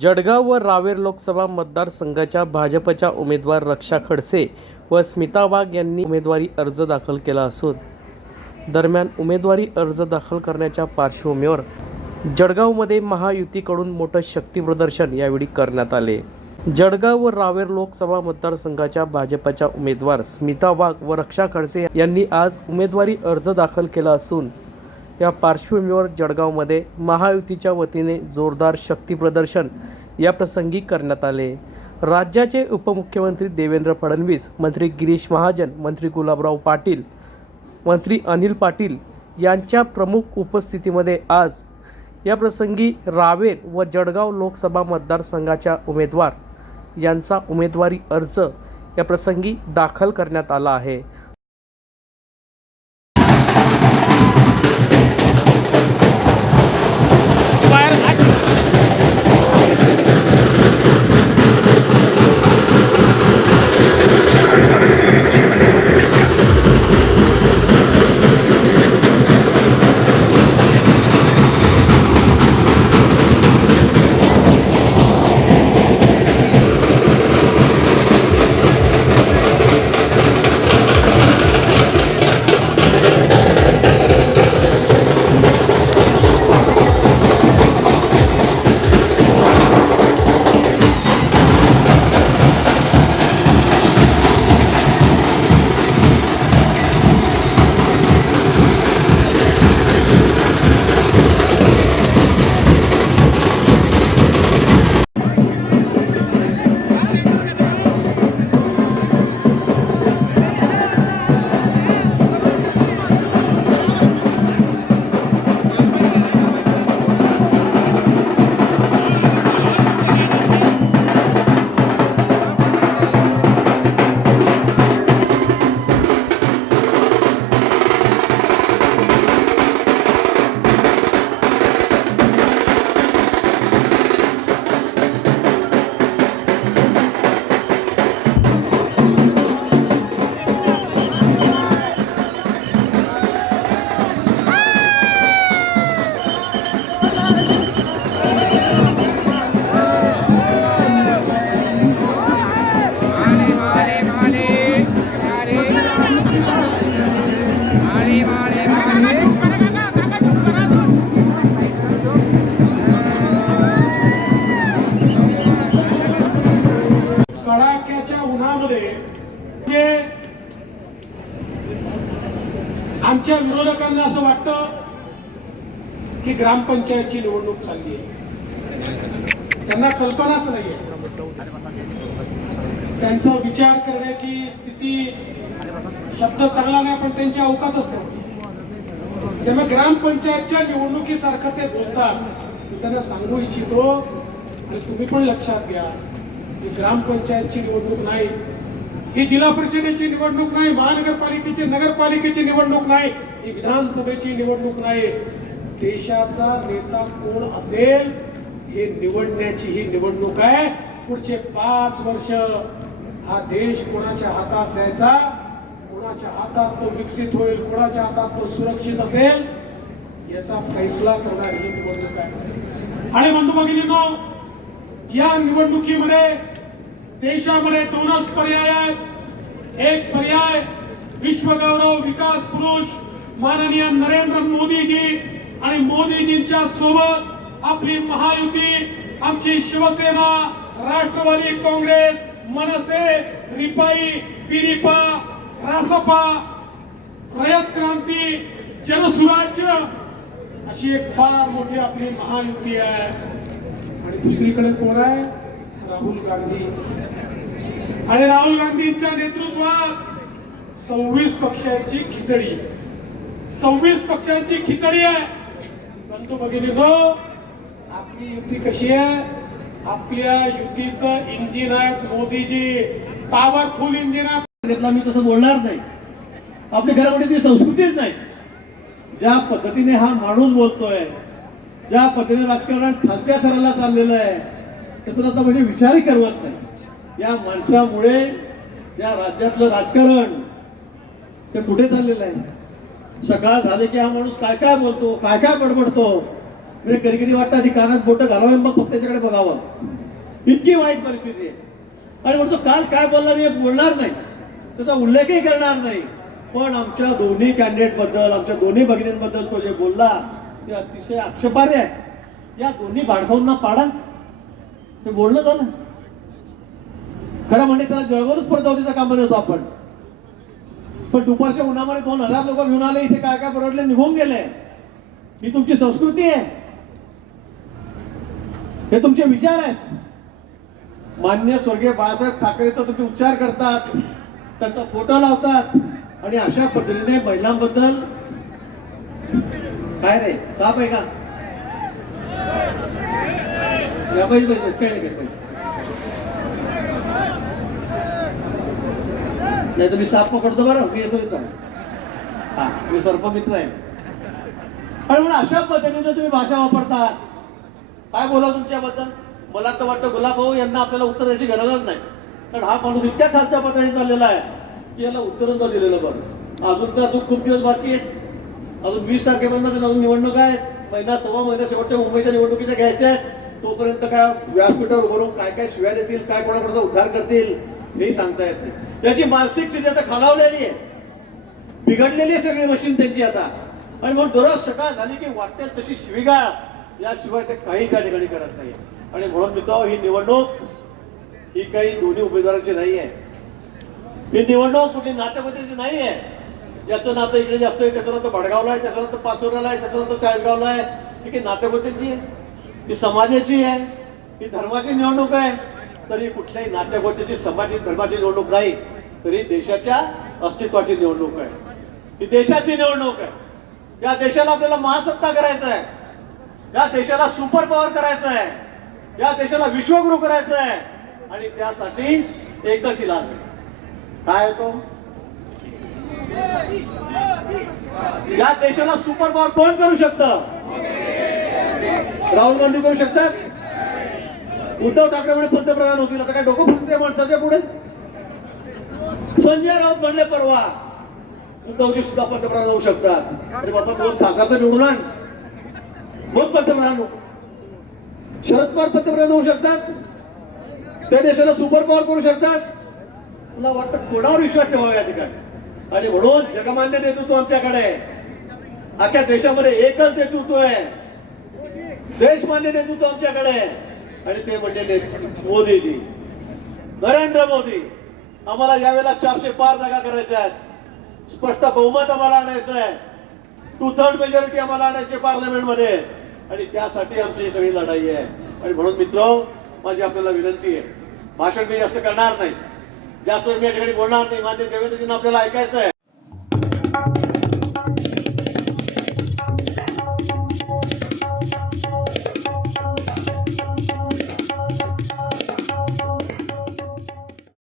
जळगाव व रावेर लोकसभा मतदारसंघाच्या भाजपच्या उमेदवार रक्षा खडसे व स्मिता वाघ यांनी उमेदवारी अर्ज दाखल केला असून दरम्यान उमेदवारी अर्ज दाखल करण्याच्या पार्श्वभूमीवर जळगावमध्ये महायुतीकडून मोठं शक्तीप्रदर्शन यावेळी करण्यात आले. जळगाव व रावेर लोकसभा मतदारसंघाच्या भाजपच्या उमेदवार स्मिता वाघ व रक्षा खडसे यांनी आज उमेदवारी अर्ज दाखल केला असून या पार्श्वभूमीवर जळगावमध्ये महायुतीच्या वतीने जोरदार शक्तीप्रदर्शन या प्रसंगी करण्यात आले. राज्याचे उपमुख्यमंत्री देवेंद्र फडणवीस मंत्री गिरीश महाजन मंत्री गुलाबराव पाटील मंत्री अनिल पाटील यांच्या प्रमुख उपस्थितीमध्ये आज या प्रसंगी रावेर व जळगाव लोकसभा मतदारसंघाच्या उमेदवार यांचा उमेदवारी अर्ज या प्रसंगी दाखल करण्यात आला आहे. आमच्या विरोधकांना असं वाटतं की ग्रामपंचायतची निवडणूक चालली आहे. त्यांना कल्पनाच नाहीये. त्यांचा विचार करण्याची स्थिती शब्द चांगला नाही पण त्यांची अवकातच नव्हती त्यामुळे ग्रामपंचायतच्या निवडणुकीसारखं ते बोलतात. मी त्यांना सांगू इच्छितो आणि तुम्ही पण लक्षात घ्या की ग्रामपंचायतची निवडणूक नाही. ही जिल्हा परिषदेची निवडणूक नाही महानगरपालिकेची नगरपालिकेची निवडणूक नाही ही विधानसभेची निवडणूक नाही. देशाचा नेता कोण असेल हे निवडण्याची ही निवडणूक आहे. पुढचे पाच वर्ष हा देश कोणाच्या हातात द्यायचा कोणाच्या हातात तो विकसित होईल? कोणाच्या हातात तो सुरक्षित असेल? याचा फैसला करणार ही निवडणूक आहे. आणि बंधू भगिनींनो या निवडणुकीमध्ये देशामध्ये दोनच पर्याय आहेत. एक पर्याय विश्वगौरव विकास पुरुष माननीय नरेंद्र मोदीजी आणि मोदीजींच्या सोबत आपली महायुती आमची शिवसेना राष्ट्रवादी काँग्रेस मनसे रिपाई पिरिपा रासपा रयत क्रांती जनसुराज्य अशी एक फार मोठी आपली महायुती आहे. आणि दुसरीकडे कोण आहे? राहुल गांधी. आणि राहुल गांधींच्या नेतृत्वात सव्वीस पक्षांची खिचडी. सव्वीस पक्षांची खिचडी आहे. परंतु भगिनी तो? आपली युती कशी आहे? आपल्या युतीचं इंजिन आहे मोदीजी. पॉवरफुल इंजिन आहे घेतला मी तसं बोलणार नाही. आपल्या घरामध्ये ती संस्कृतीच नाही. ज्या पद्धतीने हा माणूस बोलतोय ज्या पद्धतीने राजकारण खालच्या थराला चाललेलं आहे त्यातून आता म्हणजे विचारही करवत नाही. या माणसामुळे या राज्यातलं राजकारण ते कुठे चाललेलं आहे? सकाळ झाले की हा माणूस काय काय बोलतो काय काय बडबडतो? म्हणजे कधी कधी वाटतं आधी कानात बोटं घालावे मग फक्त त्याच्याकडे बघावं. इतकी वाईट परिस्थिती आहे. आणि म्हणतो काल काय बोलला मी बोलणार नाही. त्याचा उल्लेखही करणार नाही. पण आमच्या दोन्ही कॅन्डिडेटबद्दल आमच्या दोन्ही भगिनींबद्दल तो जे बोलला ते अतिशय आक्षेपार्ह आहे. या दोन्ही बाळकाऊंना पाडा. ते बोलणं झालं. खरं म्हणजे त्याला जळगावच परत जाऊ काम कामा आपण. पण दुपारच्या उन्हामध्ये दोन हजार लोक घेऊन आले इथे काय काय परवडले निघून गेले. ही तुमची संस्कृती आहे. हे तुमचे विचार आहेत. मान्य स्वर्गीय बाळासाहेब ठाकरे तर तुम्ही उच्चार करतात त्यांचा फोटो लावतात आणि अशा पद्धतीने महिलांबद्दल काय रे साप आहे का या पाहिजे पाहिजे काय नाही तर मी साप पकडतो बरं मी येतो इथं. हा मी सर्पमित्र आहे. पण म्हणून अशा पद्धतीने तुम्ही भाषा वापरता. काय बोला तुमच्याबद्दल? मला तर वाटतं गुलाब भाऊ यांना आपल्याला उत्तर द्यायची गरजच नाही. कारण हा माणूस इतक्या खालच्या पातळीत चाललेला आहे. की याला उत्तरच न दिलेलं बरं. अजून तर अजून खूप दिवस बाकी आहेत. अजून वीस तारखेपर्यंत अजून निवडणूक आहे. महिना सव्वा महिना शेवटच्या मुंबईच्या निवडणुकीच्या घ्यायच्या आहेत. तोपर्यंत काय व्यासपीठावर उभारून काय काय शिव्या देतील काय कोणाकडचा उद्धार करतील हेही सांगता येत नाही. त्याची मानसिक स्थिती आता खालावलेली आहे. बिघडलेली आहे सगळी मशीन त्यांची आता. आणि मग दररोज सकाळ झाली की वाटते तशी शिवीगाळ याशिवाय ते काही त्या ठिकाणी करत नाही आणि म्हणून मित्र ही निवडणूक ही काही दोन्ही उमेदवारांची नाही आहे ही निवडणूक कुठली नातेवाईकाची नाही आहे याचं नातं इकडे जास्त आहे त्याचं नातं भडगावला आहे त्याचं नातं पाचोऱ्याला आहे त्याचं नातं आहे. ही काही नातेवाईकाची आहे ही समाजाची आहे ही धर्माची निवडणूक आहे. तरी कुठल्याही नातेवाईकाची समाजाची धर्माची निवडणूक नाही तरी देशाच्या अस्तित्वाची निवडणूक आहे. ही देशाची निवडणूक आहे. या देशाला आपल्याला महासत्ता करायचं आहे. या देशाला सुपर पॉवर करायचं आहे. या देशाला विश्वगुरु करायचं आहे. आणि त्यासाठी एकच इलाज आहे. काय होतो या देशाला सुपर पॉवर कोण करू शकतं? राहुल गांधी करू शकतात? उद्धव ठाकरे म्हणे पंतप्रधान होतील. आता काय डोकं फुटते माणसाच्या पुढे? संजय राऊत म्हणले परवा. उद्धवजी सुद्धा पंतप्रधान होऊ शकतात. अरे बाबा दोन साखर तर निवडून आण. मग पंतप्रधान. हो. शरद पवार पंतप्रधान होऊ शकतात. त्या देशाला सुपर पॉवर करू शकतात. तुला वाटतं कोणावर विश्वास ठेवावा या ठिकाणी? आणि म्हणून जगमान्य नेतृत्व आमच्याकडे अख्ख्या देशामध्ये एकच नेतृत्व आहे. देशमान्य नेतृत्व आमच्याकडे आहे. आणि ते म्हणजे मोदीजी. नरेंद्र मोदी आम्हाला यावेळेला चारशे पार जागा करायच्या आहेत. स्पष्ट बहुमत आम्हाला आणायचं आहे. टू थर्ड मेजॉरिटी आम्हाला आणायची पार्लमेंटमध्ये आणि त्यासाठी आमची ही सगळी लढाई आहे. आणि म्हणून मित्र माझी आपल्याला विनंती आहे. भाषण मी जास्त करणार नाही. जास्त मी या ठिकाणी बोलणार नाही. मान्य देवेंद्रजींना आपल्याला ऐकायचं आहे.